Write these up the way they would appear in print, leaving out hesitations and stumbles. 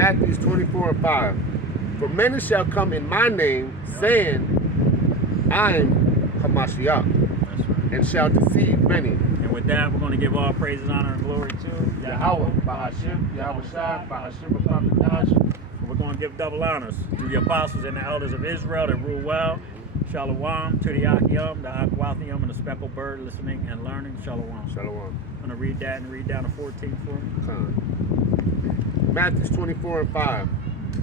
Matthew 24:5. For many shall come in my name, saying, I am Hamashiach, That's right. and shall deceive many. And with that, we're going to give all praises, honor, and glory to Yahweh, Bahashim, Yahweh Shai, Bahashim, Bahashim. We're going to give double honors to the apostles and the elders of Israel that rule well. Shalom to the Achiyam, the Akwathium, and the speckled bird listening and learning. Shalom. Shalom. I'm going to read that and read down to 14 for me. Con. Matthew 24:5.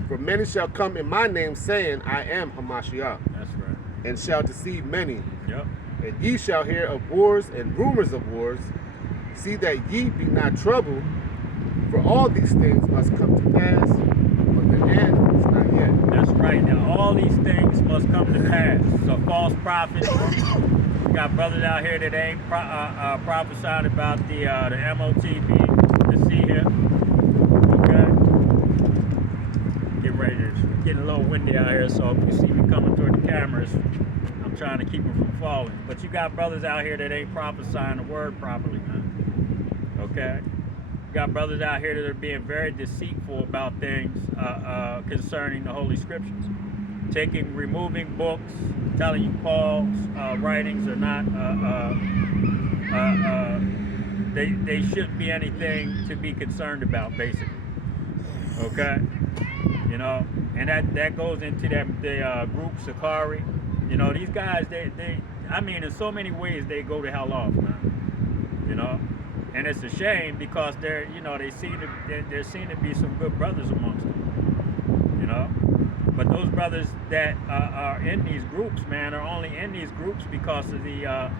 For many shall come in my name, saying, I am Hamashiach, That's right. and shall deceive many. Yep. And ye shall hear of wars and rumors of wars. See that ye be not troubled, for all these things must come to pass, but the end is not yet. That's right. Now, all these things must come to pass. So, false prophets. We got brothers out here that ain't prophesying about the MOTB, the sea here. Okay? Get ready to, it's getting a little windy out here, so if you see me coming toward the cameras, I'm trying to keep them from falling. But you got brothers out here that ain't prophesying the word properly, man. Okay? You got brothers out here that are being very deceitful about things concerning the Holy Scriptures. Removing books, telling you Paul's writings are not, they shouldn't be anything to be concerned about, basically. Okay? You know, and that goes into the group Sakari. You know, these guys, I mean, in so many ways, they go to hell off, man. You know? And it's a shame because there seem to be some good brothers amongst them, you know. But those brothers that are in these groups, man, are only in these groups because of the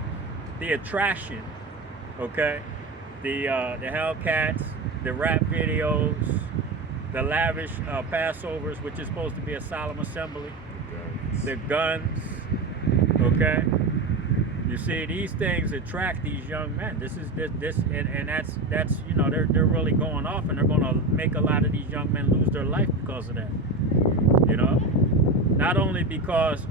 attraction, okay. The Hellcats, the rap videos, the lavish Passovers, which is supposed to be a solemn assembly, the guns, okay. You see, these things attract these young men. And that's you know, they're really going off, and they're going to make a lot of these young men lose their life because of that. You know, not only because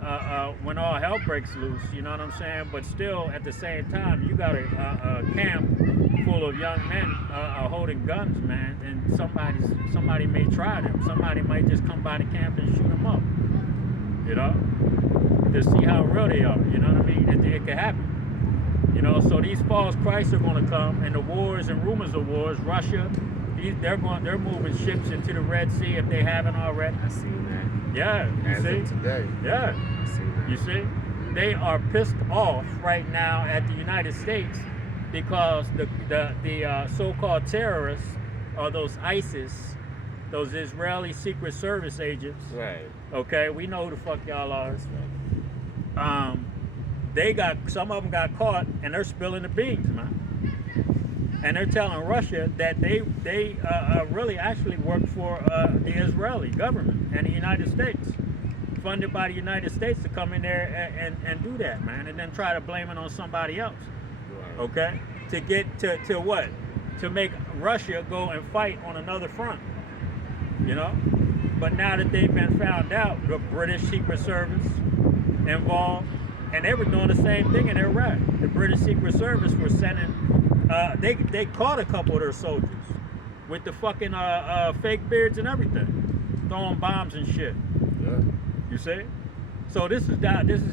when all hell breaks loose, you know what I'm saying, but still at the same time, you got a camp full of young men holding guns, man, and somebody may try them. Somebody might just come by the camp and shoot them up. You know, to see how real they are. You know what I mean? It could happen. You know, so these false Christs are going to come, and the wars and rumors of wars. Russia, they're moving ships into the Red Sea if they haven't already. I seen that. Yeah, you see? Of today. Yeah, I seen that. you see? They are pissed off right now at the United States because the so-called terrorists, or those ISIS, those Israeli Secret Service agents. Right. Okay, we know who the fuck y'all are. Some of them got caught, and they're spilling the beans, man. And they're telling Russia that they really actually work for the Israeli government and the United States, funded by the United States to come in there and do that, man, and then try to blame it on somebody else. Right. Okay, to get to what? To make Russia go and fight on another front. You know. But now that they've been found out, the British Secret Service involved, and they were doing the same thing in Iraq. The British Secret Service were sending, they caught a couple of their soldiers with the fucking fake beards and everything, throwing bombs and shit. Yeah. You see? So this is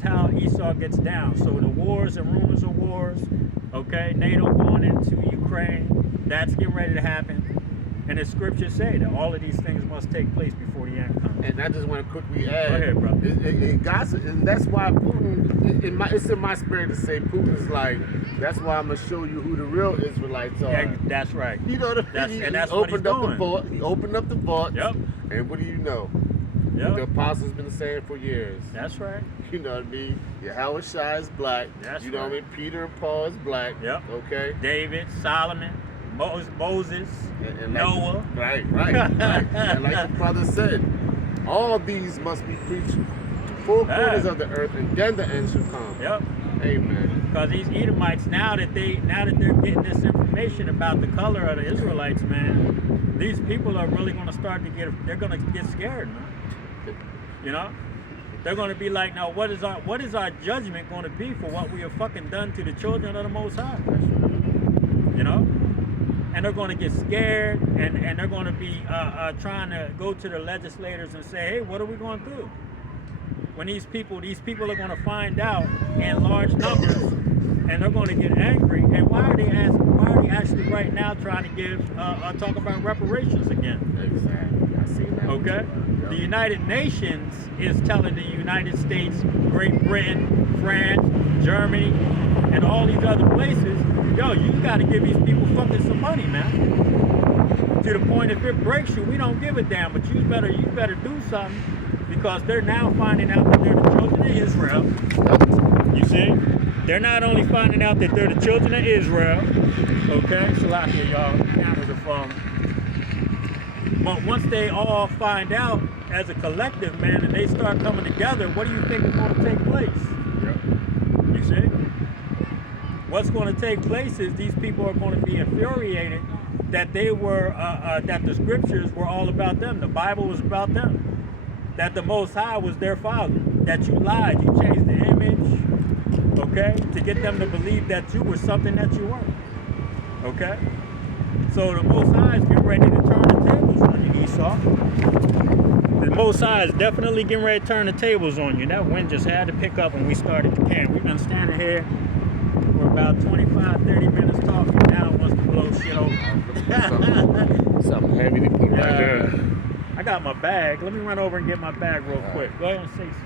how Esau gets down. So the wars and rumors of wars, okay, NATO going into Ukraine, that's getting ready to happen. And the scriptures say that all of these things must take place before the end comes. And I just want to quickly add, Go ahead, bro. And that's why Putin, it's in my spirit to say Putin's like, that's why I'm going to show you who the real Israelites are. Yeah, that's right. You know what I mean? And that's what he's doing. He opened up the vault. Yep. And what do you know? Yep. The apostles been saying for years. That's right. You know what I mean? Yahweh Shai is black. That's you know right. what I mean? Peter and Paul is black. Yep. Okay? David, Solomon, Moses, and Noah. Right. And like the brother said, all these must be preached to four corners of the earth, and then the end shall come. Yep. Amen. Because these Edomites, now that they're getting this information about the color of the Israelites, man, these people are really going to they're going to get scared, man. You know? They're going to be like, now what is our judgment going to be for what we have fucking done to the children of the Most High? You know? and they're going to get scared, and they're going to be trying to go to the legislators and say, hey, what are we going to do? When these people are going to find out in large numbers, and they're going to get angry. And why are they actually right now trying to talk about reparations again? Exactly. I see that. Okay? The United Nations is telling the United States, Great Britain, France, Germany, and all these other places, yo, you got to give these people fucking some money, man. To the point, if it breaks you, we don't give a damn, but you better do something, because they're now finding out that they're the children of Israel. You see? They're not only finding out that they're the children of Israel, okay? Salakia, y'all, cameras are falling. But once they all find out as a collective, man, and they start coming together, what do you think is going to take place? Yep. You see? What's going to take place is these people are going to be infuriated that they were, that the scriptures were all about them. The Bible was about them. That the Most High was their father. That you lied, you changed the image, okay? To get them to believe that you were something that you weren't, okay? So the Most High is getting ready to turn the tables on you, Esau. The Most High is definitely getting ready to turn the tables on you. That wind just had to pick up when we started the camp. We've been standing here for about 25, 30 minutes talking. Now it wants to blow shit over. Something heavy to put right there. I got my bag. Let me run over and get my bag real quick. Go ahead and say something.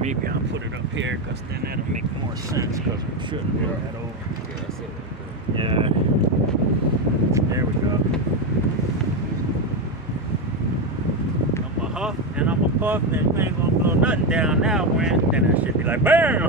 Maybe I'll put it up here, because then that'll make more sense, because we shouldn't roll that over. Yeah, that's it. Yeah. There we go. I'm a huff and I'm a puff, and we ain't gonna blow nothing down now, when then that should be like BAM!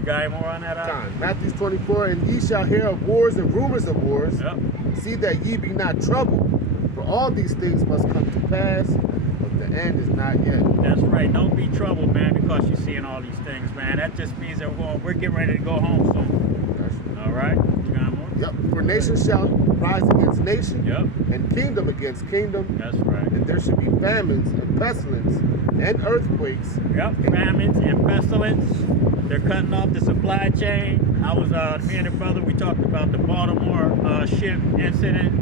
You got any more on that? Time. Matthew 24, and ye shall hear of wars and rumors of wars. Yep. See that ye be not troubled, for all these things must come to pass, but the end is not yet. That's right. Don't be troubled, man, because you're seeing all these things, man. That just means that we're getting ready to go home soon. That's right. All right? You got more? Yep. For nation shall rise against nation, Yep. and kingdom against kingdom, That's right. and there should be famines and pestilence and earthquakes. Yep, famines and pestilence. They're cutting off the supply chain. I was, me and a brother, we talked about the Baltimore ship incident.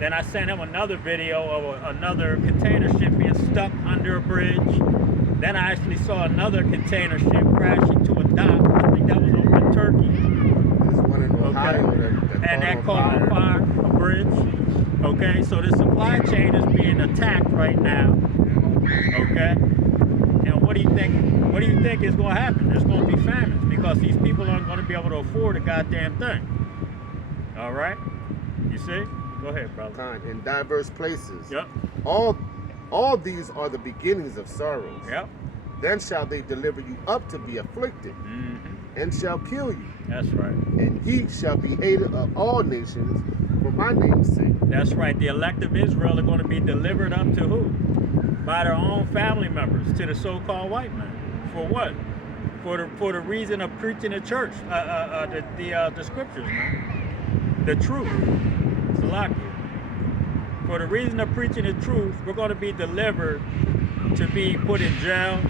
Then I sent him another video of another container ship being stuck under a bridge. Then I actually saw another container ship crash into a dock. I think that was over in Turkey. There's one in Ohio That caught on fire, a bridge. Okay, so the supply chain is being attacked right now. Okay, and what do you think? What do you think is going to happen? There's going to be famines, because these people aren't going to be able to afford a goddamn thing. All right, you see? Go ahead, brother. In diverse places. Yep. All these are the beginnings of sorrows. Yep. Then shall they deliver you up to be afflicted, and shall kill you. That's right. And ye shall be hated of all nations for my name's sake. That's right. The elect of Israel are going to be delivered up to who? By their own family members, to the so-called white man. For what? For the reason of preaching the church, the scriptures, man. The truth. Salakia. For the reason of preaching the truth, we're going to be delivered to be put in jail,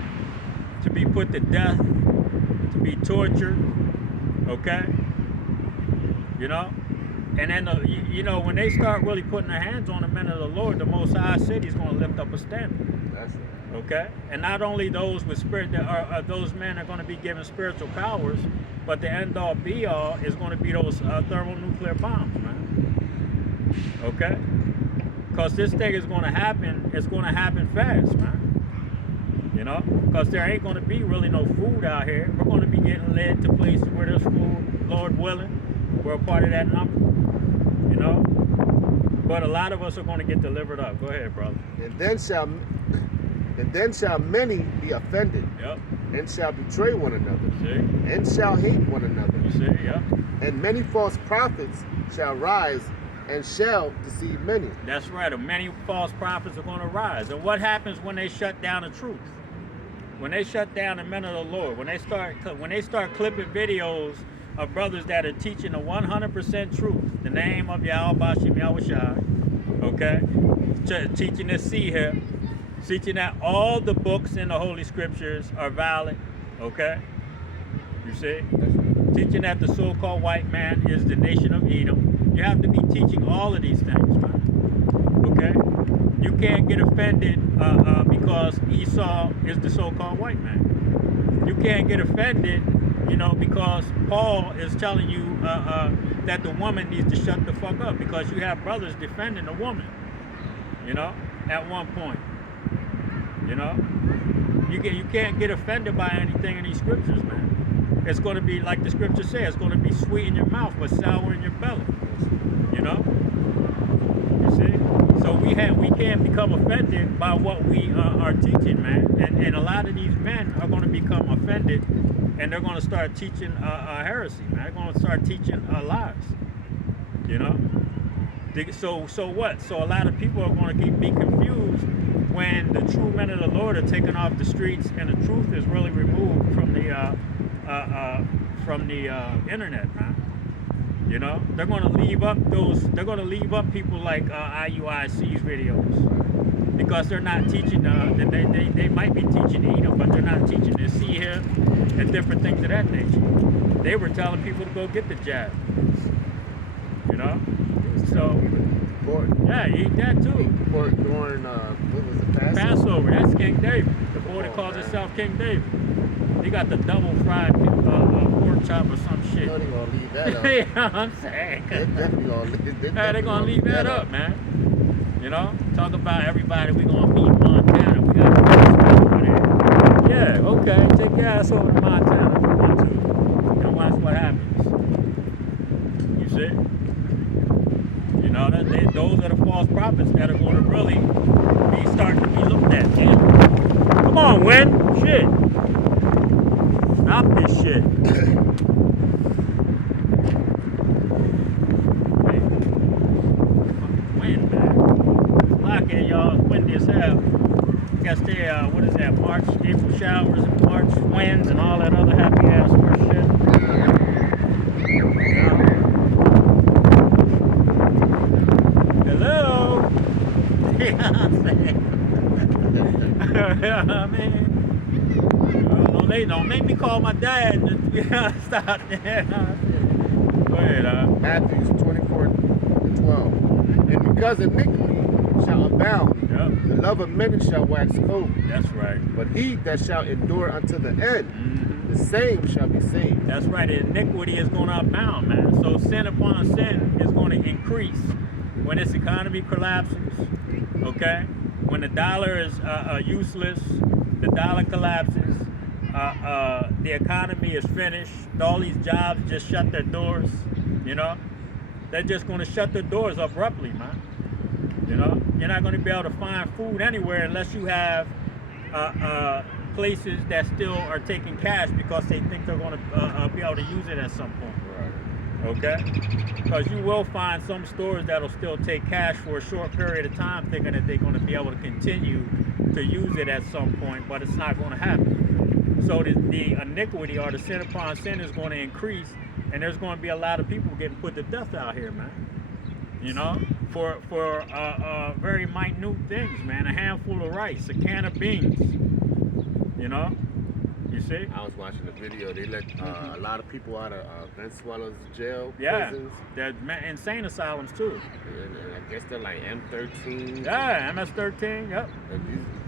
to be put to death, to be tortured. Okay? You know? And then, when they start really putting their hands on the men of the Lord, the Most High said He's going to lift up a standard. That's right. Okay? And not only those with spirit, those men are going to be given spiritual powers, but the end-all, be-all is going to be those thermonuclear bombs, man. Okay? Because this thing is going to happen. It's going to happen fast, man. You know? Because there ain't going to be really no food out here. We're going to be getting led to places where there's food, Lord willing. We're a part of that number. You know? But a lot of us are going to get delivered up. Go ahead, brother. And then shall many be offended, Yep. and shall betray one another, See? and shall hate one another. You see? Yep. And many false prophets shall rise, and shall deceive many. That's right. Many false prophets are going to rise. And what happens when they shut down the truth? When they shut down the men of the Lord, when they start clipping videos of brothers that are teaching the 100% truth, the name of Yahweh Bashim Yahushai, okay, teaching the here, teaching that all the books in the Holy Scriptures are valid, okay, you see, teaching that the so-called white man is the nation of Edom. You have to be teaching all of these things, man, okay? You can't get offended because Esau is the so-called white man. You can't get offended, you know, because Paul is telling you that the woman needs to shut the fuck up, because you have brothers defending the woman, you know, at one point. You know, you can't get offended by anything in these scriptures, man. It's going to be, like the scripture says, it's going to be sweet in your mouth but sour in your belly. You know, you see. So we can't become offended by what we are teaching, man. And a lot of these men are going to become offended, and they're going to start teaching heresy, man. They're going to start teaching lies. You know. So what? So a lot of people are going to be confused when the true men of the Lord are taken off the streets and the truth is really removed from the internet, man. You know, they're going to leave up people like IUIC's videos, because they're not teaching. They might be teaching Edom, but they're not teaching the here and different things of that nature. They were telling people to go get the jab. You know, so. Yeah, eat that too. Pork during what was it, Passover? That's King David. The boy that calls himself King David. He got the double fried pork chop or some shit. No, they gonna leave that up. Yeah, I'm saying. They're definitely gonna leave that up, man. You know, talk about everybody. We gonna meet in Montana. We got over there. Yeah, okay. Take your ass over to Montana if you want to, and watch what happens. You see? You know, those are the false prophets that are going to really be starting to be looked at. Damn. Come on, Win. Shit. Stop this shit. Wind, man. It's blocking, y'all. It's windy as hell. I guess they, what is that? March, April showers, March winds, and all that other happy ass horse shit. Hello? Yeah, I'm saying. Yeah, I mean. Don't make me call my dad. Stop there. Go ahead, Matthew 24:12. And because iniquity shall abound, the love of many shall wax cold. That's right. But he that shall endure unto the end, the same shall be saved. That's right. Iniquity is going to abound, man. So sin upon sin is going to increase when this economy collapses. Okay? When the dollar is useless, the dollar collapses. The economy is finished. All these jobs just shut their doors. You know, they're just going to shut their doors abruptly, man. You know, you're not going to be able to find food anywhere unless you have places that still are taking cash because they think they're going to be able to use it at some point. Right. Okay? Because you will find some stores that'll still take cash for a short period of time, thinking that they're going to be able to continue to use it at some point, but it's not going to happen. So the iniquity or the sin upon sin is going to increase, and there's going to be a lot of people getting put to death out here, man. You know, for very minute things, man. A handful of rice, a can of beans. You know, you see. I was watching the video. They let a lot of people out of Venezuela's jail prisons. They're insane asylums too. And I guess they're like M13. Yeah, MS-13. Yep.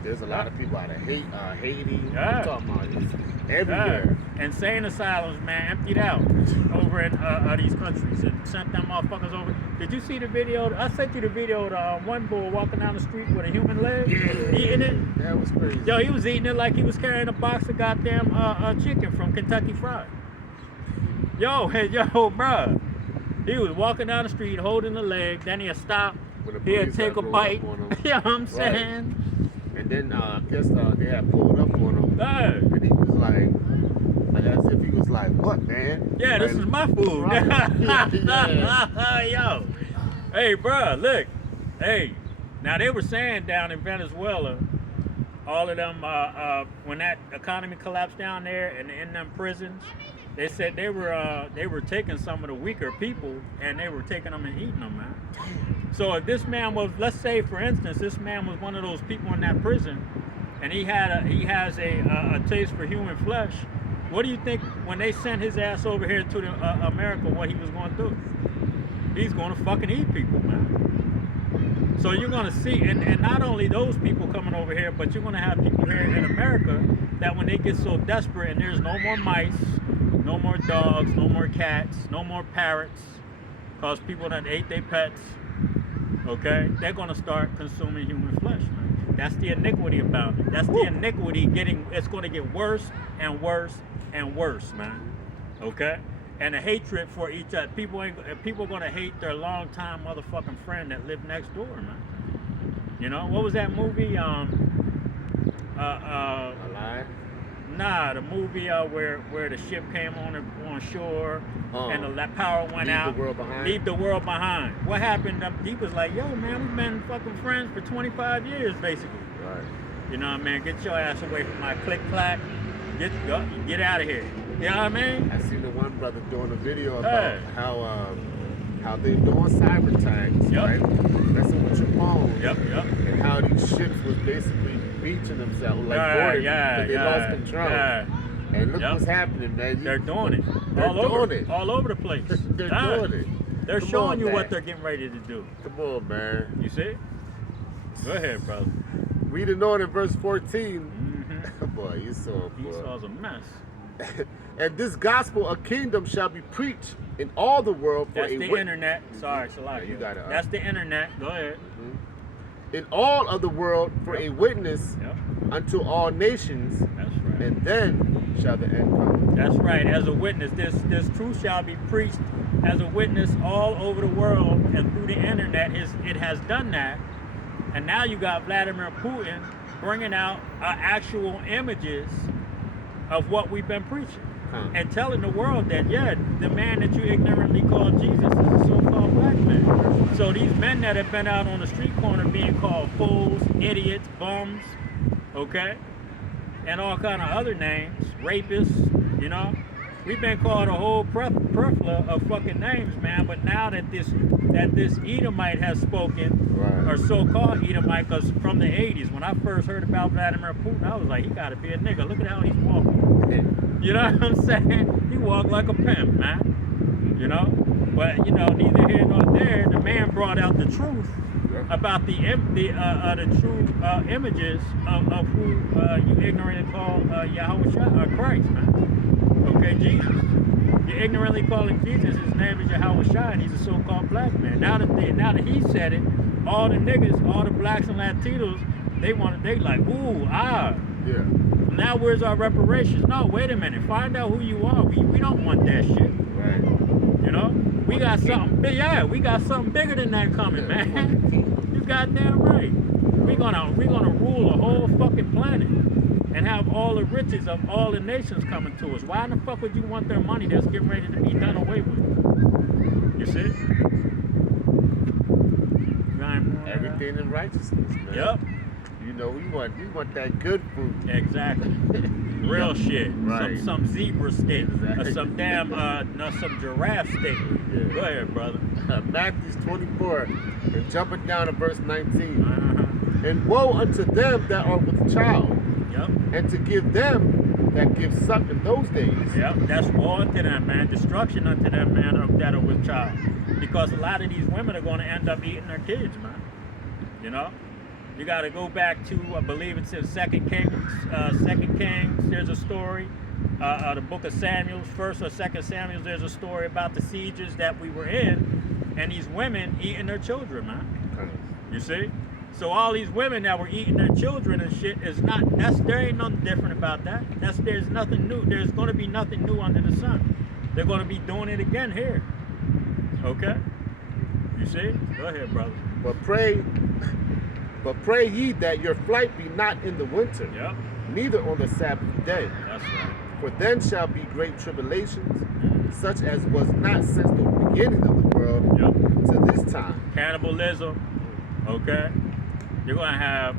There's a lot of people out of Haiti. Yeah. I'm talking about it's everywhere. Yeah. Insane asylums, man, emptied out over in these countries and sent them motherfuckers over. Did you see the video? I sent you the video of one bull walking down the street with a human leg, eating it. That was crazy. Yo, he was eating it like he was carrying a box of goddamn chicken from Kentucky Fried. Yo, bruh. He was walking down the street holding the leg, then he'd stop, when the He'll police take had a rolled bite. up on him. You know what I'm Right. saying? And then I guess they had pulled up on him, Hey. and he was like as if he was like, "What, man? Yeah, this Like, is my food. right. Yeah. Yo. Hey, bro, look. Hey, now they were saying down in Venezuela, all of them, when that economy collapsed down there and in them prisons, they said they were taking some of the weaker people and they were taking them and eating them, man. So if this man was, let's say for instance, this man was one of those people in that prison, and he has a taste for human flesh. What do you think when they sent his ass over here to America? What he was going to do? He's going to fucking eat people, man. So you're going to see, and not only those people coming over here, but you're going to have people here in America that when they get so desperate and there's no more mice, no more dogs, no more cats, no more parrots, because people that ate their pets, okay, they're going to start consuming human flesh, man. That's the iniquity about it. That's the iniquity it's going to get worse and worse and worse, man. Okay? And the hatred for each other. People are going to hate their longtime motherfucking friend that lived next door, man. You know, what was that movie? Alive? Nah, the movie where the ship came on shore and the power went out. Leave the World Behind. Leave the world behind. What happened? He was like, yo, man, we've been fucking friends for 25 years, basically. Right. You know what I mean? Get your ass away from my click-clack. Get out of here. You know what I mean? I seen the one brother doing a video about how they're doing cyber tags, Yep. right? Messing with your phone. Yep. And how these ships was basically beaching themselves, like boarding because they lost control. Yeah. And look Yep. what's happening, man. They're doing it. They're all doing it. All over the place. They're Ah. doing it. They're Come showing on, you man. what they're getting ready to do. Come on, man. You see? Go ahead, brother. Reading on in verse 14. Mm-hmm. Boy, you saw it, boy. Esau's a mess. And this gospel of kingdom shall be preached in all the world for That's a the wit- internet. Sorry, Salaki. Yeah, you got it. That's the internet. Go ahead. in all of the world for a witness Yep. unto all nations, That's right. and then shall the end come. That's right. As a witness, this truth shall be preached as a witness all over the world and through the internet. It has done that, and now you got Vladimir Putin bringing out actual images of what we've been preaching and telling the world that the man that you ignorantly call Jesus is a so-called black man. So these men that have been out on the street corner being called fools, idiots, bums, okay, and all kind of other names, rapists, you know. We've been called a whole plethora of fucking names, man. But now that this Edomite has spoken, Right. or so-called Edomite, because from the 80s, when I first heard about Vladimir Putin, I was like, he got to be a nigga. Look at how he's walking. You know what I'm saying? He walked like a pimp, man. You know? But, you know, neither here nor there, the man brought out the truth about the true images of who you ignorantly call Yahweh Christ, man. Okay, Jesus. You're ignorantly calling Jesus, his name is Yahweh Shai, and he's a so-called black man. Now that he said it, all the niggas, all the blacks and Latinos, they like, ooh, ah. Yeah. Now where's our reparations? No, wait a minute. Find out who you are. We don't want that shit. Right. You know? We got something big. Yeah, we got something bigger than that coming, man. You goddamn right. We're gonna rule the whole fucking planet and have all the riches of all the nations coming to us. Why in the fuck would you want their money that's getting ready to be done away with? You see? Everything in righteousness, man. Yep. You know, we want that good food. Exactly. Real shit. Right. Some zebra steak. Exactly. Or some damn some giraffe steak. Yeah. Go ahead, brother. Matthew 24, and jumping down to verse 19. Uh-huh. And woe unto them that are with child, Yep. and to give them that give suck in those days. Yep. That's war unto them, man. Destruction unto them, man, that are with child. Because a lot of these women are going to end up eating their kids, man. You know? You got to go back to, I believe it's in Second Kings. There's a story. The book of Samuel, 1st or 2nd Samuel, there's a story about the sieges that we were in, and these women eating their children, man. You see? So all these women that were eating their children and shit there ain't nothing different about that. There's nothing new. There's going to be nothing new under the sun. They're going to be doing it again here. Okay? You see? Go ahead, brother. But pray ye that your flight be not in the winter, Yep. neither on the Sabbath day. That's right. For then shall be great tribulations, such as was not since the beginning of the world Yep. to this time. Cannibalism. Okay. You're gonna have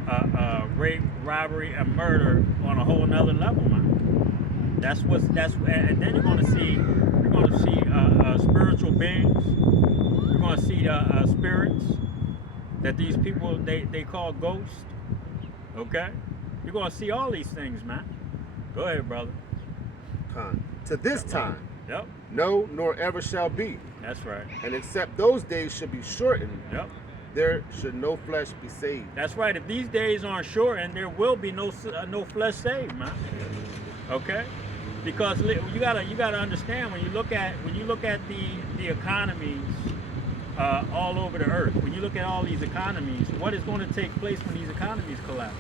rape, robbery, and murder on a whole nother level, man. And then you're gonna see spiritual beings. You're gonna see spirits that these people they call ghosts. Okay. You're gonna see all these things, man. Go ahead, brother. To this time, Yep. no, nor ever shall be. That's right. And except those days should be shortened, Yep. there should no flesh be saved. That's right. If these days aren't shortened, there will be no flesh saved, man. Okay, because you gotta understand when you look at the economies all over the earth. When you look at all these economies, what is going to take place when these economies collapse?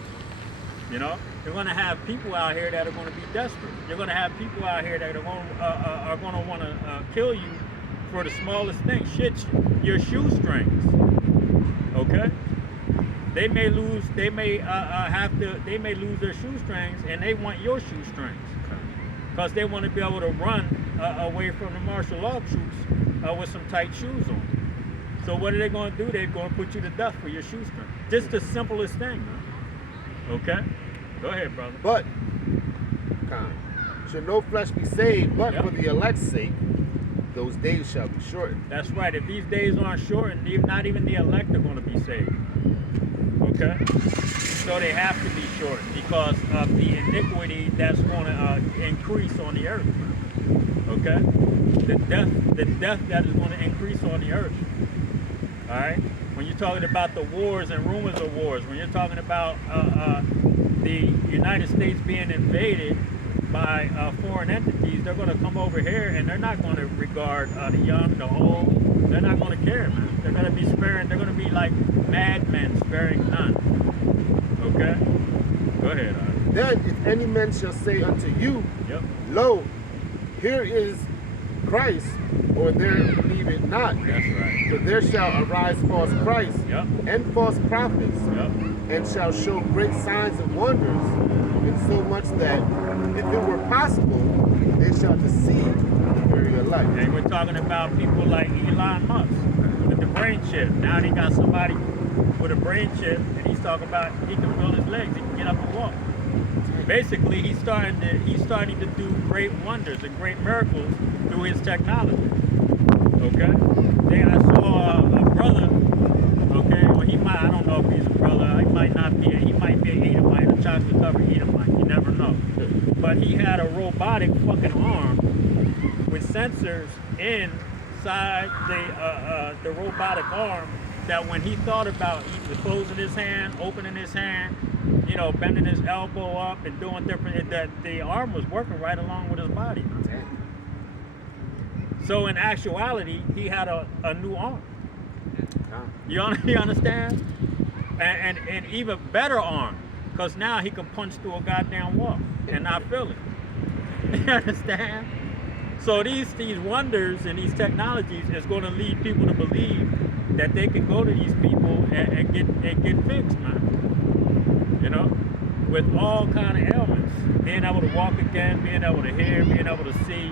You know, you're going to have people out here that are going to be desperate. You're going to have people out here that are going to want to kill you for the smallest thing. Shit, your shoestrings. Okay, they may lose their shoestrings, and they want your shoestrings because they want to be able to run away from the martial law troops with some tight shoes on. So what are they going to do? They're going to put you to death for your shoestring. Just the simplest thing, man. Okay, go ahead, brother. But should no flesh be saved, but Yep. for the elect's sake, those days shall be shortened. That's right. If these days aren't shortened, not even the elect are going to be saved. Okay? So they have to be shortened because of the iniquity that's going to increase on the earth. Okay? The death that is going to increase on the earth. All right? When you're talking about the wars and rumors of wars, when you're talking about the United States being invaded by foreign entities, they're going to come over here and they're not going to regard the young, the old. They're not going to care, man. They're going to be sparing. They're going to be like madmen sparing none. Okay? Go ahead. Then if any man shall say unto you, Yep. lo, here is Christ, or there believe it not. That's right. For there shall arise false Christs Yep. and false prophets, Yep. and shall show great signs and wonders, insomuch that if it were possible, they shall deceive the very elect. And we're talking about people like Elon Musk with the brain chip. Now they got somebody with a brain chip, and he's talking about he can feel his legs, he can get up and walk. Basically, he's starting to do great wonders and great miracles through his technology. Okay. Then I saw a brother. Okay, well I don't know if he's a brother. He might not be. He might be an Edomite, a chocolate covered Edomite. You never know. But he had a robotic fucking arm with sensors inside the robotic arm that when he thought about either closing his hand, opening his hand, you know, bending his elbow up and doing different, that the arm was working right along with his body. So in actuality, he had a new arm. You understand? And even better arm, because now he can punch through a goddamn wall and not feel it. You understand? So these wonders and these technologies is going to lead people to believe that they can go to these people and get fixed, man. You know, with all kind of ailments, being able to walk again, being able to hear, being able to see.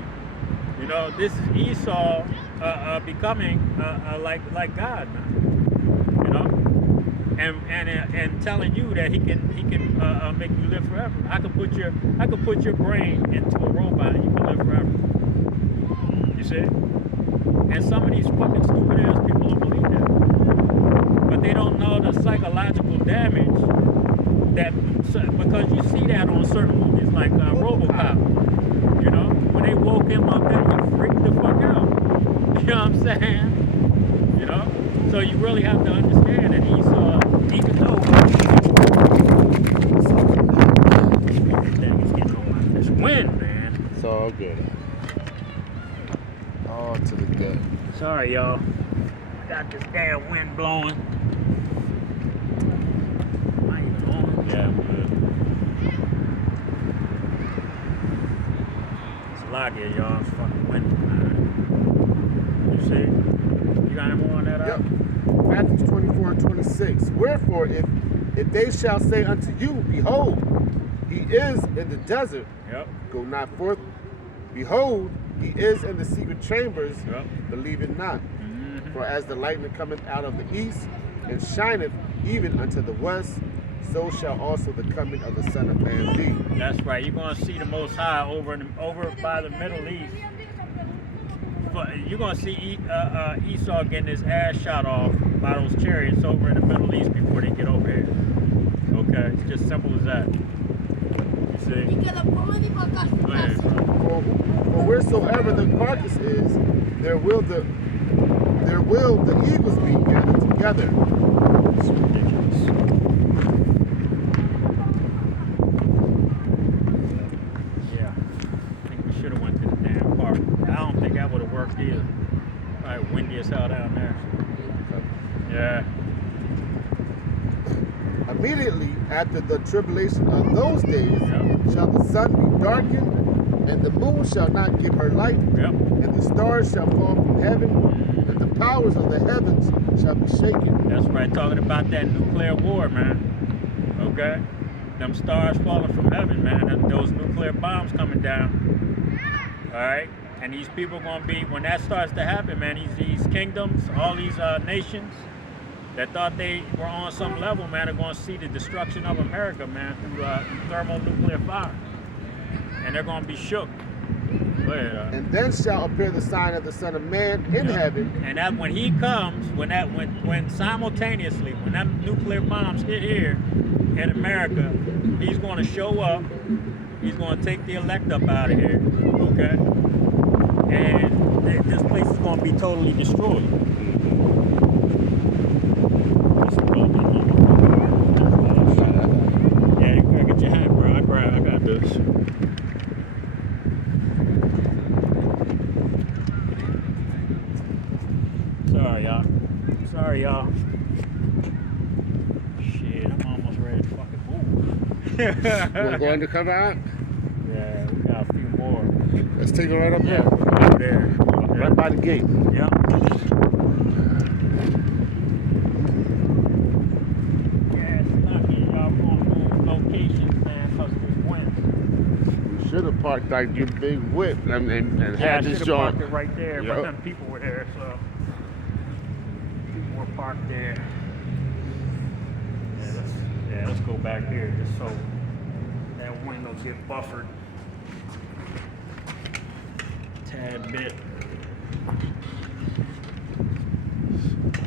You know, this is Esau becoming like God, man. You know, and telling you that he can make you live forever. I could put your brain into a robot and you can live forever. You see? And some of these fucking stupid ass people don't believe that, but they don't know the psychological damage that because you see that on certain movies like RoboCop. You know, when they woke him up, that he freaked the fuck out. You know what I'm saying? You know, so you really have to understand that Esau, even though he's getting on this wind, man. It's all good. All to the good. Sorry, y'all. Got this damn wind blowing. Am I even on? Yeah, I'm good. It's loud here, y'all. It's fucking windy, man. You see? You got any more on that? Yep. Matthew 24 and 26. Wherefore, if they shall say unto you, Behold, he is in the desert, Yep. go not forth. Behold, he is in the secret chambers, Yep. believe it not. Mm-hmm. For as the lightning cometh out of the east, and shineth even unto the west, so shall also the coming of the Son of Man be. That's right. You're gonna see the Most High over by the Middle East. But you're gonna see Esau getting his ass shot off by those chariots over in the Middle East before they get over here. Okay, it's just simple as that. You see? Go ahead, bro. For wheresoever the carcass is, there will the eagles be gathered together. It's ridiculous. Yeah, I think we should have went to the damn park. I don't think that would have worked either. Probably windy as hell down there. Yeah. Immediately after the tribulation of those days Yep. shall the sun be darkened, and the moon shall not give her light, Yep. and the stars shall fall from heaven, and the powers of the heavens shall be shaken. That's right, talking about that nuclear war, man. Okay? Them stars falling from heaven, man, and those nuclear bombs coming down. Alright? And these people gonna be, when that starts to happen, man, these kingdoms, all these nations that thought they were on some level, man, are gonna see the destruction of America, man, through thermonuclear fire. And they're gonna be shook. Go ahead. And then shall appear the sign of the Son of Man in heaven. And that when he comes, when simultaneously, when them nuclear bombs hit here in America, he's going to show up. He's going to take the elect up out of here, okay? And this place is going to be totally destroyed. Yeah, you get your hand, bro. I got this. Sorry, y'all. Shit, I'm almost ready to fucking move. We're going to come out. Yeah, we got a few more. Let's take it right up Yeah, there. over there. Right by the gate. Yeah. Yeah, it's not here, y'all. We're gonna move locations, man, because there's wind. We should have parked like your big whip and Yeah, I had this should have joint. parked it right there, Yep. but then people were there, so people were parked there. Yeah, let's go back here just so that wind will get buffered a tad bit.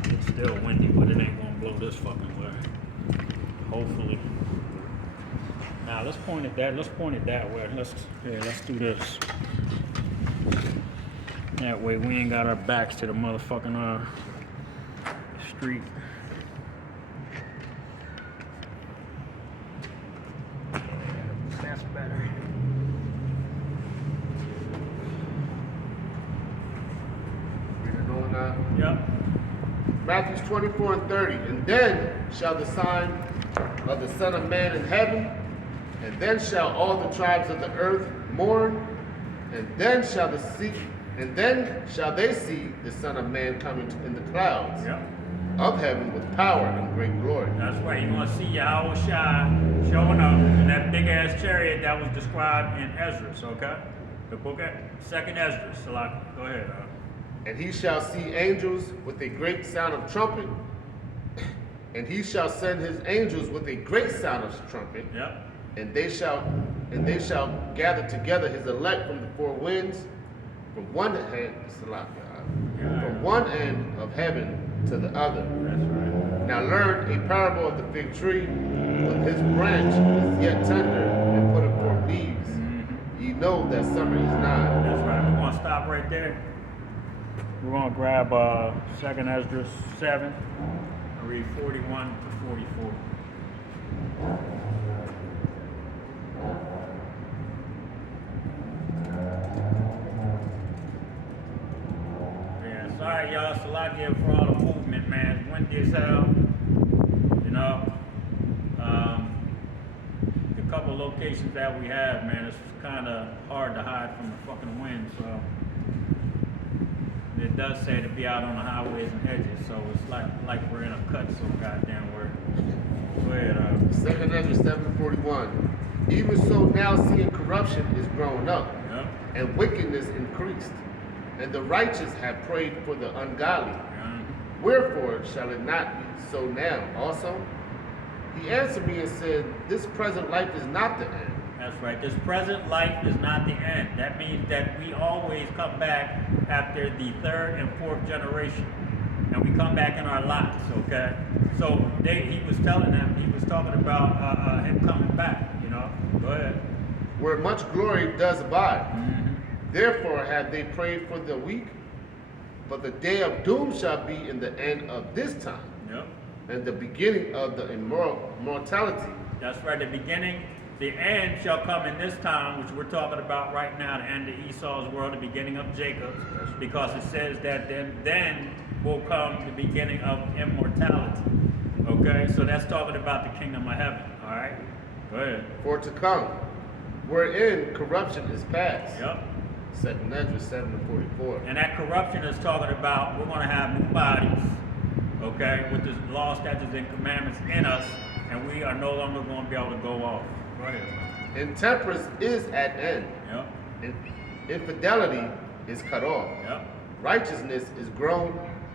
It's still windy, but it ain't gonna blow this fucking way. Hopefully. Now let's point it that way. Let's do this. That way we ain't got our backs to the motherfucking street. That's better. We're going now. Yep. Matthew 24 and 30. And then shall the sign of the Son of Man in heaven, and then shall all the tribes of the earth mourn, and then shall they see the Son of Man coming in the clouds Yep. of heaven with power and great glory. That's right. You're gonna see Yahweh Shai showing up in that big ass chariot that was described in Esdras, okay? The book of Second Esdras. Salaki. Go ahead. And he shall see angels with a great sound of trumpet, and he shall send his angels with a great sound of trumpet, Yep. and they shall gather together his elect from the four winds, from one end of heaven to the other. That's right. Now learn a parable of the fig tree. When his branch is yet tender and put forth leaves, ye know that summer is nigh. That's right. We're gonna stop right there. We're gonna grab Second Esdras 7 and read 41 to 44. Yeah, sorry y'all, Salakia for all the movement, man. It's windy as hell. You know. The couple locations that we have, man, it's kinda hard to hide from the fucking wind, so it does say to be out on the highways and hedges, so it's like we're in a cut so goddamn word. Go ahead. Second Ezra 7:41. Even so now seeing corruption is grown up, Yep. and wickedness increased, and the righteous have prayed for the ungodly. Yeah. Wherefore shall it not be so now also? He answered me and said, This present life is not the end. That's right. This present life is not the end. That means that we always come back after the third and fourth generation. And we come back in our lots, okay? So he was telling them, he was talking about him coming back, you know? Go ahead. Where much glory does abide. Mm-hmm. Therefore have they prayed for the weak, but the day of doom shall be in the end of this time, Yep. and the beginning of the immortality. That's right. The end shall come in this time, which we're talking about right now, the end of Esau's world, the beginning of Jacob's, because it says that then will come the beginning of immortality. Okay, so that's talking about the kingdom of heaven. All right, go ahead. For to come, wherein corruption is past. Yep. Second Ezra 7:44. And that corruption is talking about we're going to have new bodies, okay, with the law, statutes, and commandments in us, and we are no longer going to be able to go off. Go ahead. Intemperance is at end. Yep. And infidelity is cut off. Yep. Righteousness is grown,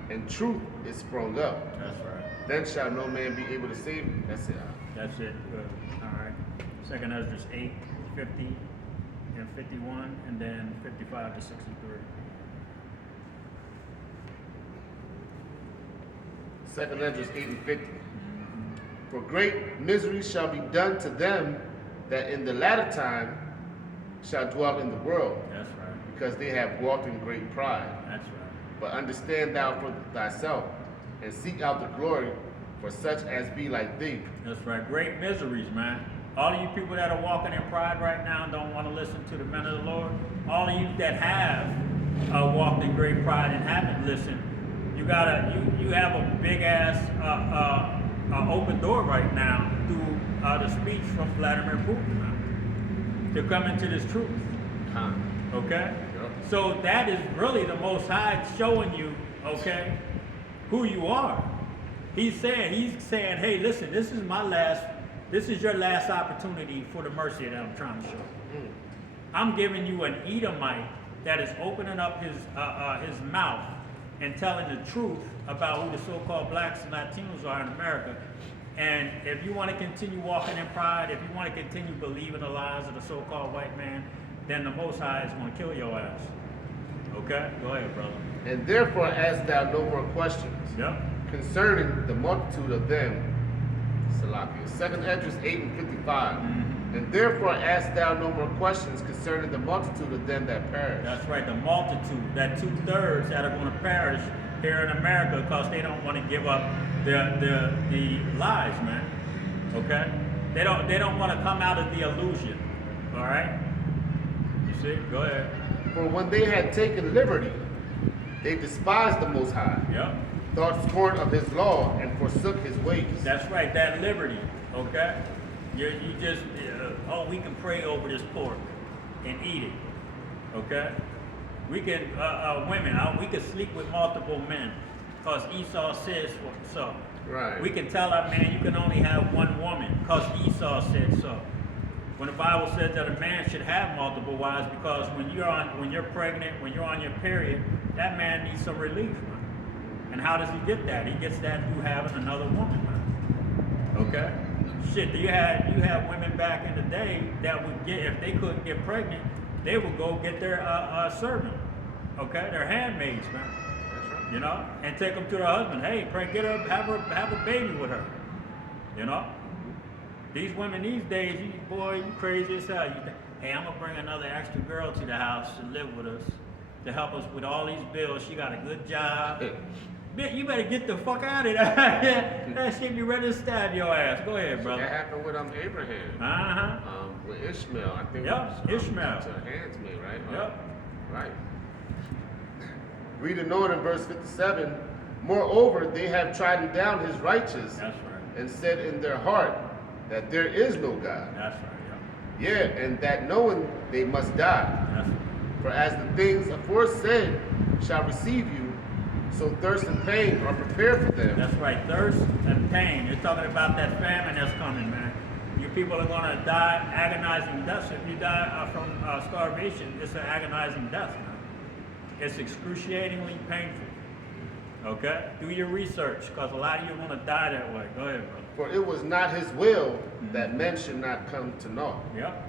and truth is sprung up. That's right. Then shall no man be able to save you. That's it. That's it. Good. All right. Second Ezra 8, 50 and 51, and then 55 to 63. Second Ezra 8 and 50. For great misery shall be done to them that in the latter time shall dwell in the world, That's right. because they have walked in great pride. That's right. But understand thou for thyself, and seek out the glory for such as be like thee. That's right. Great miseries, man. All of you people that are walking in pride right now and don't want to listen to the men of the Lord, all of you that have walked in great pride and haven't listened, you have a big ass open door right now through the speech from Vladimir Putin, man, to come into this truth. Okay? Yep. So that is really the Most High showing you, okay, who you are. He's saying, hey, listen, this is your last opportunity for the mercy that I'm trying to show. I'm giving you an Edomite that is opening up his mouth and telling the truth about who the so-called blacks and Latinos are in America. And if you want to continue walking in pride, if you want to continue believing the lies of the so-called white man, then the Most High is going to kill your ass. Okay? Go ahead, brother. And therefore ask thou no more questions Yep. concerning the multitude of them. Salakia. Second Ezra 8 and 55. And therefore ask thou no more questions concerning the multitude of them that perish. That's right, the multitude, that 2/3 that are going to perish here in America because they don't want to give up the lies, man. Okay? They don't want to come out of the illusion. All right? You see? Go ahead. For when they had taken liberty, they despised the Most High, Yep. thought scorn of his law, and forsook his ways. That's right, that liberty. Okay? You just, we can pray over this pork and eat it. Okay? We can, women, we can sleep with multiple men because Esau says so. Right. We can tell our man you can only have one woman because Esau said so. When the Bible says that a man should have multiple wives because when you're pregnant, when you're on your period, that man needs some relief, man. And how does he get that? He gets that through having another woman, man. Okay? Shit, you had women back in the day that would get, if they couldn't get pregnant, they would go get their servant, okay, their handmaids, man. That's right. You know, and take them to their husband. Hey, get her, have a baby with her. You know, these women these days, you crazy as hell. You think, hey, I'm gonna bring another extra girl to the house to live with us, to help us with all these bills. She got a good job. You better get the fuck out of there. That shit be ready to stab your ass. Go ahead, brother. That happened with Abraham. With Ishmael, I think. Yep, Ishmael. To a handsmaid, right? Yep. Right. Reading on in verse 57, moreover, they have trodden down his righteous That's right. and said in their heart that there is no God. That's right. Yep. Yeah, and that knowing they must die. That's right. For as the things aforesaid shall receive you, so thirst and pain are prepared for them. That's right, thirst and pain. You're talking about that famine that's coming, man. You people are going to die agonizing deaths. If you die from starvation, it's an agonizing death, man. It's excruciatingly painful. Okay? Do your research, because a lot of you are going to die that way. Go ahead, brother. For it was not his will that men should not come to naught. Yep.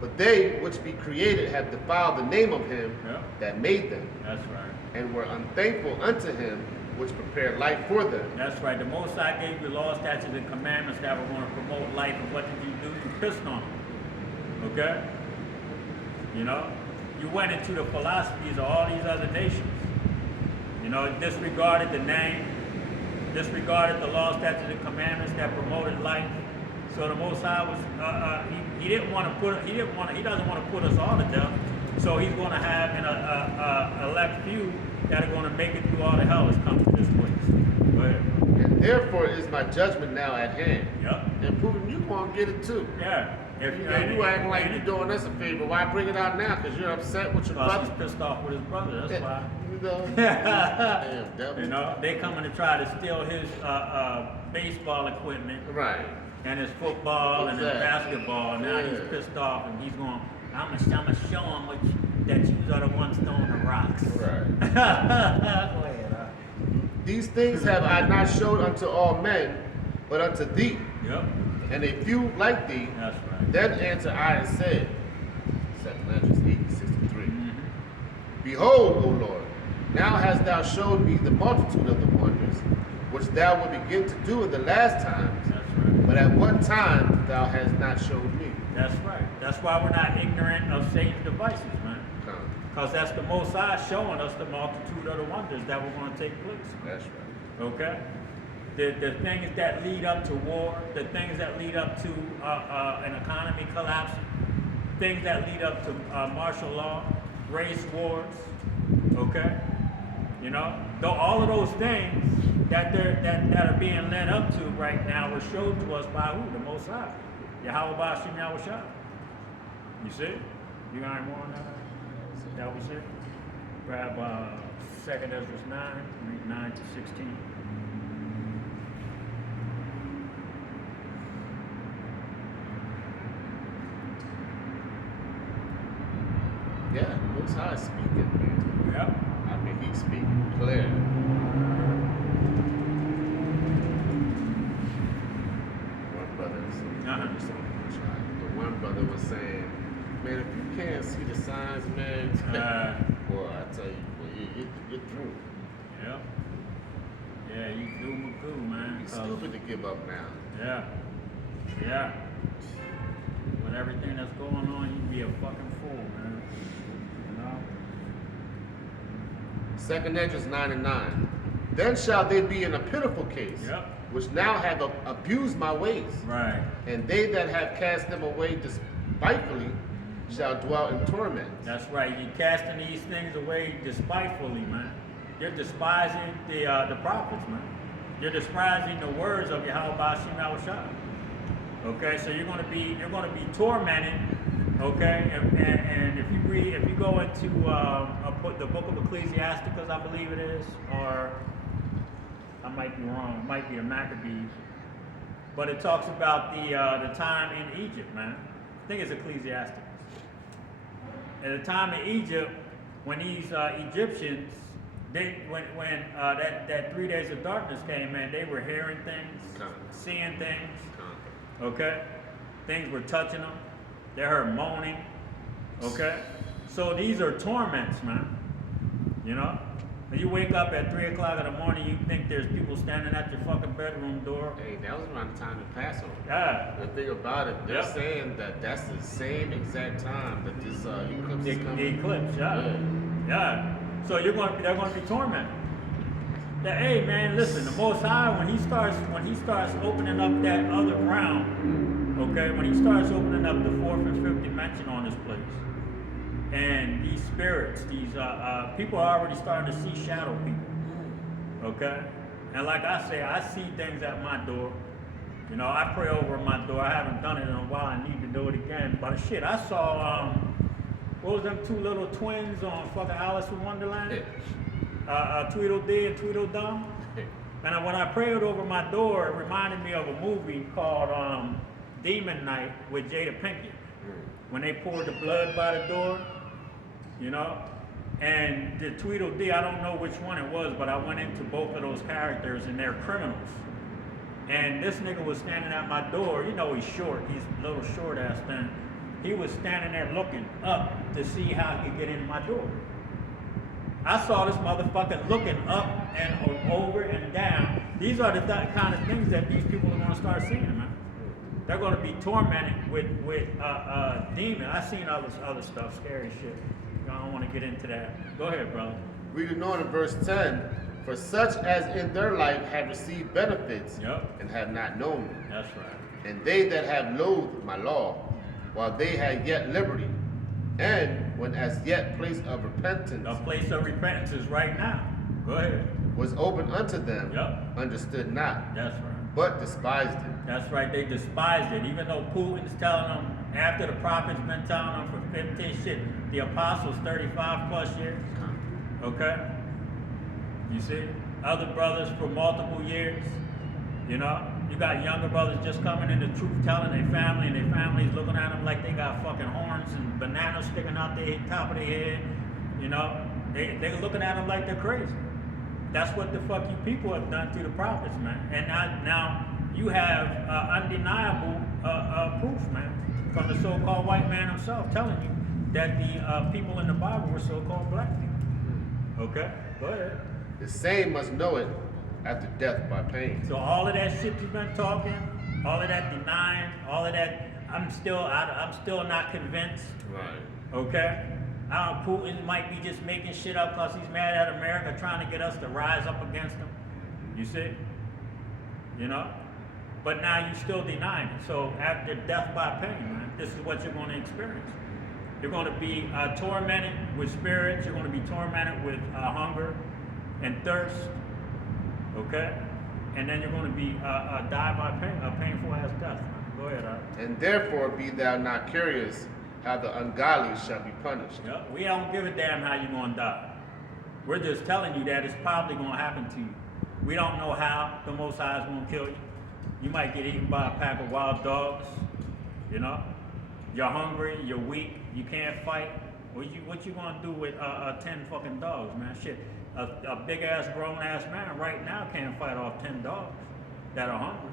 But they which be created have defiled the name of him Yep. that made them, That's right. and were unthankful unto him which prepared life for them. That's right. The Most High gave you laws, statutes, and commandments that were going to promote life. And what did you do? You pissed on them. Okay? You know? You went into the philosophies of all these other nations. You know, disregarded the name, disregarded the laws, statutes, and commandments that promoted life. So the Most High was, he doesn't want to put us all to death. So he's going to have an elect few that are going to make it through all the hell that's come to this place. Go ahead. And therefore is my judgment now at hand. Yep. And Putin, you gonna get it too. Yeah. If You acting like you're doing us a favor. Why bring it out now? Because you're upset with your Because brother. he's pissed off with his brother. That's why. You know, damn devil. You know, they coming to try to steal his baseball equipment Right. and his football and his Exactly. basketball. Now he's Yeah. pissed off and he's going, I'm gonna show him that you are the ones throwing the rocks. Right. Go ahead, These things have I not showed unto all men, but unto thee, Yep, and a few like thee. that's right. Then answered I and said, 2 Esdras 8:63. Mhm. Behold, O Lord, now hast thou showed me the multitude of the wonders, which thou wilt begin to do in the last times, That's right. but at what time thou hast not showed me. That's right. That's why we're not ignorant of Satan's devices, man. Come. Because that's the Most High showing us the multitude of the wonders that were going to take place. That's right. Okay? The things that lead up to war, the things that lead up to an economy collapsing, things that lead up to martial law, race wars, okay? You know, though all of those things that are being led up to right now were showed to us by who? The Most High. Yahweh Bashim Yahushua. You see? You got any more on that? That was it. Grab 2 Esdras 9, read 9 to 16. Yeah, Most High speaking, man. Yep. I mean, he's speaking clear. One brother, the one brother was saying, man, if you can't see the signs, man, boy, I tell you, boy, you're through. Yep. Yeah, you do Magoo, man. It's stupid to give up now. Yeah. Yeah. With everything that's going on, you'd be a fucking fool, man. You know? 2 Esdras 9 and 9. Then shall they be in a pitiful case, Yep. which now have abused my ways, Right. and they that have cast them away despitefully shall dwell in torment. That's right. You're casting these things away despitefully, man. You're despising the prophets, man. You're despising the words of Yahweh Bashim Yahushua. Okay, so you're gonna be tormented. Okay, and if you go into the book of Ecclesiasticus, I believe it is, or I might be wrong. It might be the Maccabees, but it talks about the time in Egypt, man. I think it's Ecclesiasticus. At the time in Egypt, when these Egyptians, when that 3 days of darkness came in, they were hearing things, seeing things. Okay, things were touching them. They heard moaning. Okay, so these are torments, man. You know, when you wake up at 3 o'clock in the morning, you think there's people standing at your fucking bedroom door. Hey, that was around the time of Passover. Yeah. The thing about it, they're Yep. saying that that's the same exact time that this eclipse is The coming. eclipse, yeah. So they're going to be tormented. That, hey man, listen, the Most High, when he starts opening up that other realm, okay, when he starts opening up the fourth and fifth dimension on this place, and these spirits, these people are already starting to see shadow people, okay, and like I say, I see things at my door. You know, I pray over my door. I haven't done it in a while. I need to do it again. But shit, I saw what was them two little twins on fucking Alice in Wonderland? Tweedledee and Tweedledum. And when I prayed over my door, it reminded me of a movie called Demon Night with Jada Pinkett. When they poured the blood by the door, you know? And the Tweedledee, I don't know which one it was, but I went into both of those characters and they're criminals. And this nigga was standing at my door. You know he's short. He's a little short ass thing. He was standing there looking up to see how he could get in my door. I saw this motherfucker looking up and over and down. These are the kind of things that these people are going to start seeing, man. They're going to be tormented with demons. I've seen other stuff, scary shit. I don't want to get into that. Go ahead, brother. Reading on in verse 10, for such as in their life have received benefits and have not known me. That's right. And they that have loathed my law, while they had yet liberty, and when as yet place of repentance, A place of repentance is right now. Go ahead. was open unto them, understood not, That's right. but despised it. That's right. They despised it. Even though Putin's telling them, after the prophet's been telling them for 15 shit, the apostles 35 plus years. Okay? You see? Other brothers for multiple years. You know? You got younger brothers just coming in the truth, telling their family, and their family's looking at them like they got fucking horns and bananas sticking out the top of their head. You know? They're looking at them like they're crazy. That's what the fuck you people have done to the prophets, man. And now you have undeniable proof, man, from the so-called white man himself telling you that the people in the Bible were so-called black people. Okay? Go ahead. The same must know it after death by pain. So all of that shit you've been talking, all of that denying, all of that, I'm still not convinced. Right. Okay? Putin might be just making shit up because he's mad at America, trying to get us to rise up against him. You see? You know? But now you're still denying it. So after death by pain, man, this is what you're going to experience. You're going to be tormented with spirits. You're going to be tormented with hunger and thirst. Okay? And then you're going to be die by pain, a painful ass death. Go ahead, Art. And therefore be thou not curious how the ungodly shall be punished. Yep. We don't give a damn how you're going to die. We're just telling you that it's probably going to happen to you. We don't know how the Most High is going to kill you. You might get eaten by a pack of wild dogs. You know? You're hungry, you're weak, you can't fight. What you going to do with 10 fucking dogs, man? Shit. A big ass, grown ass man right now can't fight off 10 dogs that are hungry.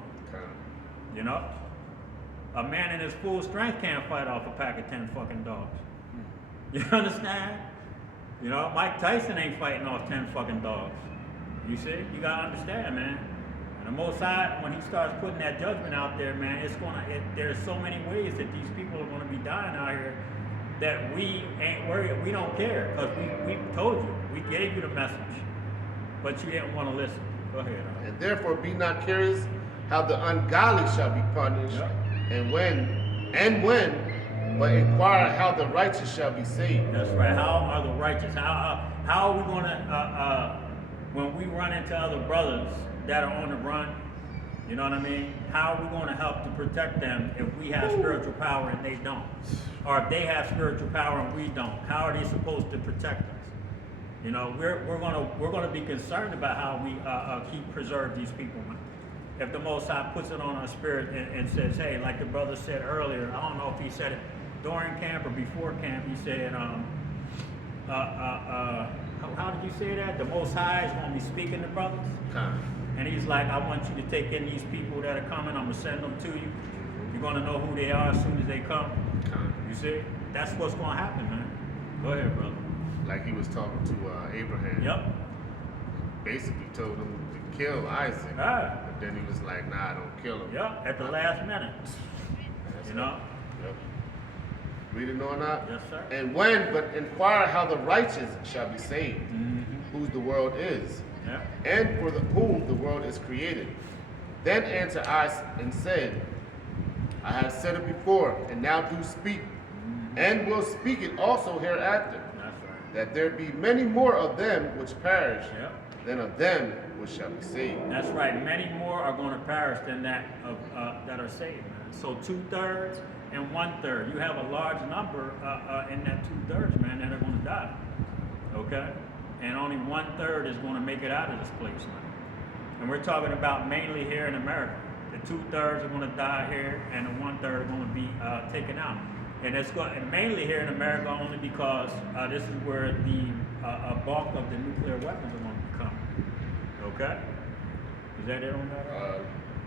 You know? A man in his full strength can't fight off a pack of 10 fucking dogs. You understand? You know, Mike Tyson ain't fighting off 10 fucking dogs. You see? You gotta understand, man. And the Most High, when he starts putting that judgment out there, man, there's so many ways that these people are gonna be dying out here that we ain't worried, we don't care, because we told you, we gave you the message, but you didn't want to listen. Go ahead. And therefore be not curious how the ungodly shall be punished, and when, but inquire how the righteous shall be saved. That's right. How are the righteous? How are we going to, when we run into other brothers that are on the run, you know what I mean? How are we going to help to protect them if we have spiritual power and they don't? Or if they have spiritual power and we don't? How are they supposed to protect us? You know, we're gonna be concerned about how we preserve these people, man. If the Most High puts it on our spirit and says, hey, like the brother said earlier, I don't know if he said it during camp or before camp, he said, how did you say that? The Most High is gonna be speaking to brothers. And he's like, I want you to take in these people that are coming, I'm gonna send them to you. You're gonna know who they are as soon as they come. You see? That's what's gonna happen, man. Go ahead, brother. Like he was talking to Abraham. Yep. Basically told him to kill Isaac. Right. But then he was like, nah, don't kill him. Yep, at the last minute. You know? Yep. Reading on that? Yes, sir. And when, but inquire how the righteous shall be saved, whose the world is, and for whom the world is created. Then answered I and said, I have said it before, and now do speak, and will speak it also hereafter, that there be many more of them which perish than of them which shall be saved. That's right. Many more are going to perish than that are saved, man. So 2/3 and 1/3. You have a large number in that 2/3, man, that are going to die. Okay? And only 1/3 is going to make it out of this place, man. And we're talking about mainly here in America. The 2/3 are going to die here, and the 1/3 are going to be taken out. And it's going mainly here in America only because this is where the bulk of the nuclear weapons are going to come. Okay? Is that it on that?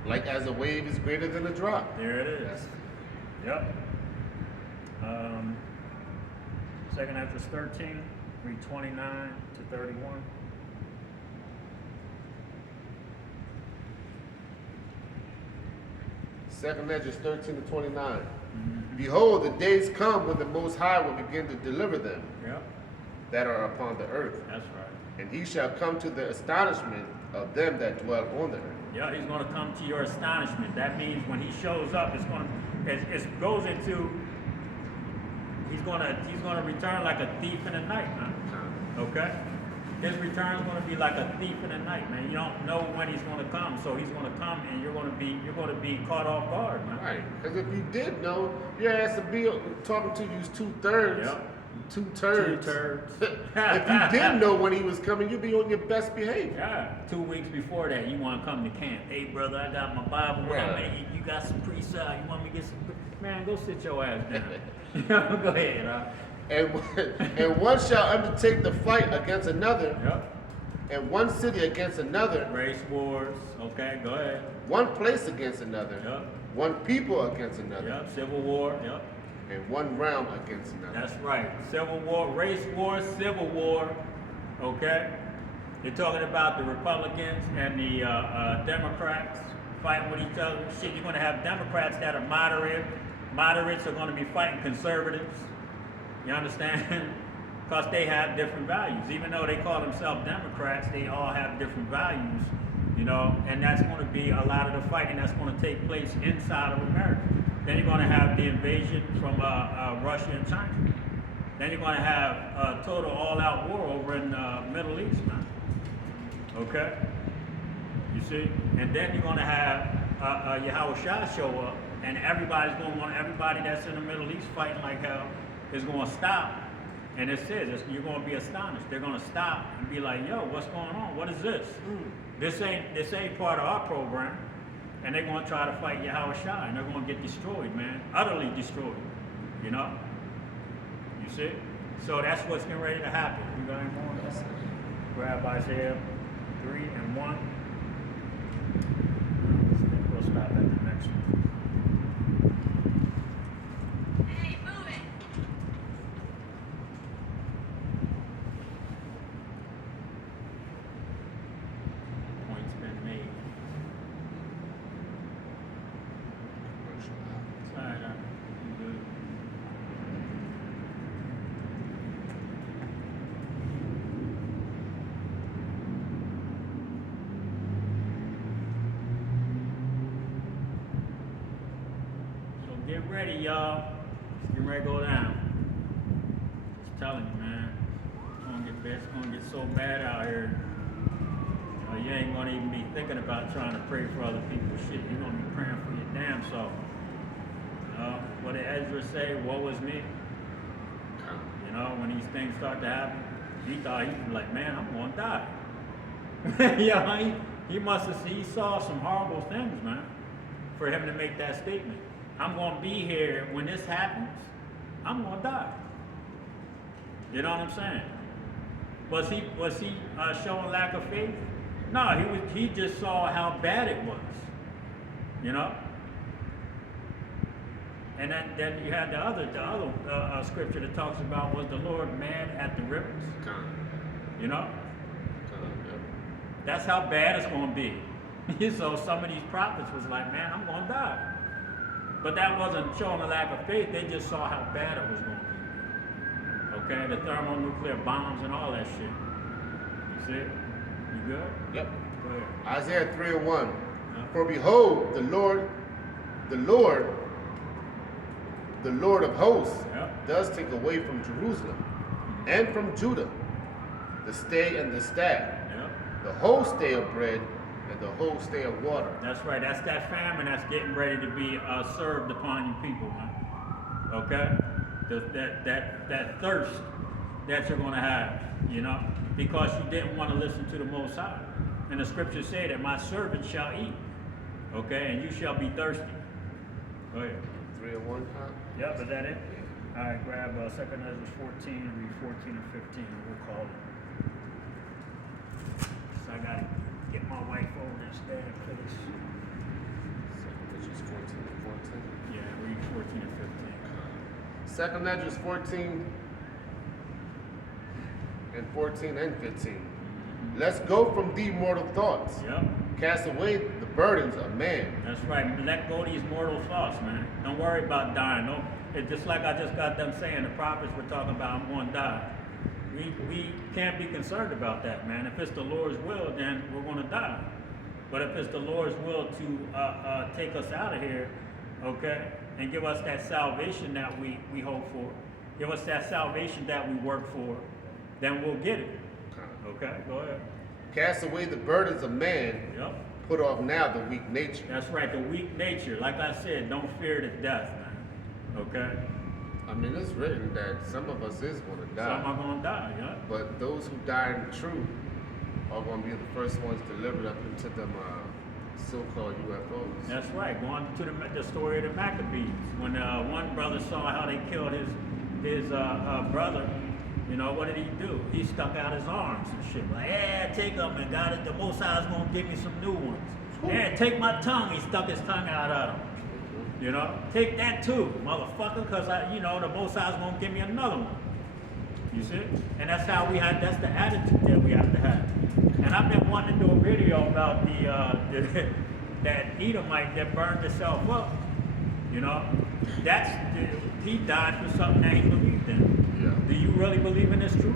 Like as a wave is greater than a drop. There it is. Yes. Yep. 2nd Ezra 13, read 29 to 31. Second Ezra 13 to 29. Behold, the days come when the Most High will begin to deliver them Yep. that are upon the earth. That's right. And he shall come to the astonishment of them that dwell on the earth. Yeah, he's going to come to your astonishment. That means when he shows up, it's going to, it goes into, he's going to return like a thief in the night, man. Okay? His return is going to be like a thief in the night, man. You don't know when he's going to come, so he's going to come, and you're going to be caught off guard, man. Right. Because if you did know, your ass would be talking to you 2/3. Yep. 2 turds. 2 turds. If you didn't know when he was coming, you'd be on your best behavior. Yeah. 2 weeks before that, you want to come to camp. Hey, brother, I got my Bible. Right. You got some precept. You want me to get some? Man, go sit your ass down. Go ahead, huh? And one shall undertake the fight against another, Yep. and one city against another, Race wars. Okay, go ahead. one place against another, Yep. one people against another, Yep. Civil war. Yep. and one realm against another. That's right. Civil war, race war, civil war. Okay? You're talking about the Republicans and the Democrats fighting with each other. Shit, you're going to have Democrats that are moderate. Moderates are going to be fighting conservatives. You understand? Because they have different values. Even though they call themselves Democrats, they all have different values. You know, and that's going to be a lot of the fighting that's going to take place inside of America. Then you're going to have the invasion from Russia and China. Then you're going to have a total all-out war over in the Middle East, man. Okay? You see? And then you're going to have Yahweh Shah show up, and everybody that's in the Middle East fighting like hell is going to stop. And it says, you're going to be astonished. They're going to stop and be like, yo, what's going on? What is this? This ain't part of our program. And they're going to try to fight Yahweh Shai, and they're going to get destroyed, man. Utterly destroyed. You know? You see? So that's what's getting ready to happen. You got any more? Yes, sir. Grab Isaiah 3 and 1. We'll stop at the next one. Hey, move it. Point's been made. It's all right, I'm good. So get ready, y'all. It's getting ready to go down. Just telling you, man. It's gonna get so bad out here. You ain't gonna even be thinking about trying to pray for other people. Shit, you're gonna be praying for your damn self. What did Ezra say? Woe is me. You know, when these things start to happen, he thought he was like, man, I'm gonna die. Yeah, he saw some horrible things, man, for him to make that statement. I'm gonna be here when this happens. I'm gonna die. You know what I'm saying? Was he showing lack of faith? No, he just saw how bad it was. You know? And then you had the other scripture that talks about, was the Lord mad at the rivers? You know? That's how bad it's going to be. So some of these prophets was like, man, I'm going to die. But that wasn't showing a lack of faith. They just saw how bad it was going to be. Okay? The thermonuclear bombs and all that shit. You see it? You good? Yep. Go ahead. Isaiah 3 and 1. Yeah. For behold, the Lord of hosts Yeah. does take away from Jerusalem and from Judah the stay and the staff, Yeah. the whole stay of bread and the whole stay of water. That's right. That's that famine that's getting ready to be served upon you people, man. Okay? That thirst that you're going to have, you know, because you didn't want to listen to the Most High. And the scriptures say that my servant shall eat, okay, and you shall be thirsty. Go ahead. 3 and 1, huh? Yep, is that it? All right, grab 2 Ezra 14, read 14 and 15, and we'll call it. So I got to get my wife over this damn place. Which is 14 and 14. Yeah, read 14 and 15. Second Esdras 14 and 14 and 15. Let's go from thee mortal thoughts. Yep. Cast away the burdens of man. That's right. Let go of these mortal thoughts, man. Don't worry about dying. No, it's just like I just got done saying. The prophets were talking about I'm going to die. We can't be concerned about that, man. If it's the Lord's will, then we're going to die. But if it's the Lord's will to take us out of here, okay, and give us that salvation that we hope for, give us that salvation that we work for, then we'll get it. Okay, go ahead. Cast away the burdens of man. Yep. Put off now the weak nature. That's right, the weak nature. Like I said, don't fear the death, man. Okay? I mean, it's written that some of us is going to die. Some are going to die, yeah? But those who die in the truth are going to be the first ones delivered up into them so-called UFOs. That's right. Going to the story of the Maccabees. When one brother saw how they killed his brother, you know, what did he do? He stuck out his arms and shit. Like, yeah, take them, and God, the Most High's going to give me some new ones. Yeah, take my tongue. He stuck his tongue out at him. You know, take that too, motherfucker, because, you know, the Most High's going to give me another one. You see? And that's how that's the attitude that we have to have. And I've been wanting to do a video about that Edomite that burned himself up. You know, he died for something that he believed in. Yeah. Do you really believe in this truth?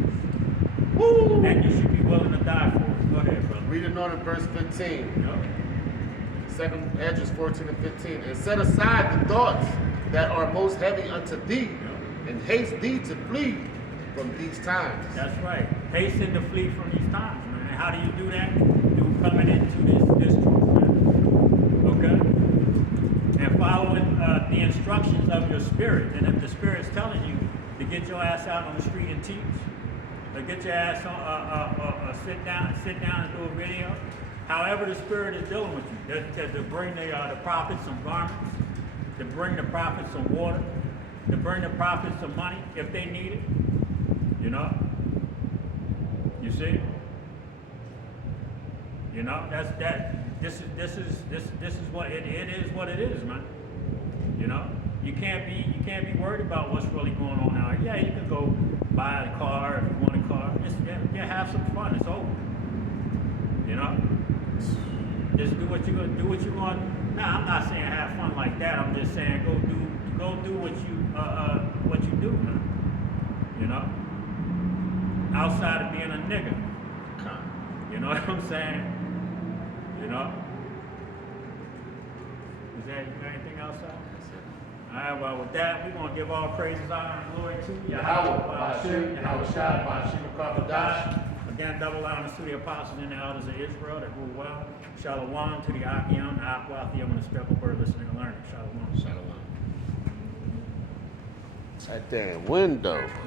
Woo! And you should be willing to die for it. Go ahead, brother. Reading on in verse 15. Yep. Second Esdras 14 and 15. And set aside the thoughts that are most heavy unto thee, and haste thee to flee from these times. That's right. Hasten to flee from these times, man. And how do you do that? Through coming into this truth, man. Okay? And following the instructions of your spirit. And if the spirit's telling you to get your ass out on the street and teach, or get your ass on, sit down and do a video, however the spirit is dealing with you, to bring the prophets some garments, to bring the prophets some water, to bring the prophets some money if they need it. You know? You see? You know, this is what it is what it is, man. You know? You can't be worried about what's really going on out here. Yeah, you can go buy a car if you want a car. Yeah, have some fun. It's over. You know? Just do what you're gonna do. What you want. Nah, I'm not saying have fun like that. I'm just saying go do what you do, man. You know? Outside of being a nigga. You know what I'm saying? You know? You got anything else? All right, well, with that, we're going to give all praises, honor, and glory to Yahweh, Ba'ashir, Yahweh Shai, Ba'ashir, Kakadash. Again, double honors to the apostles and the elders of Israel that rule well. Shalom to the Akim, the Akwathiyam, and the speckled bird listening and learning. Shalom. Shalom. That damn window.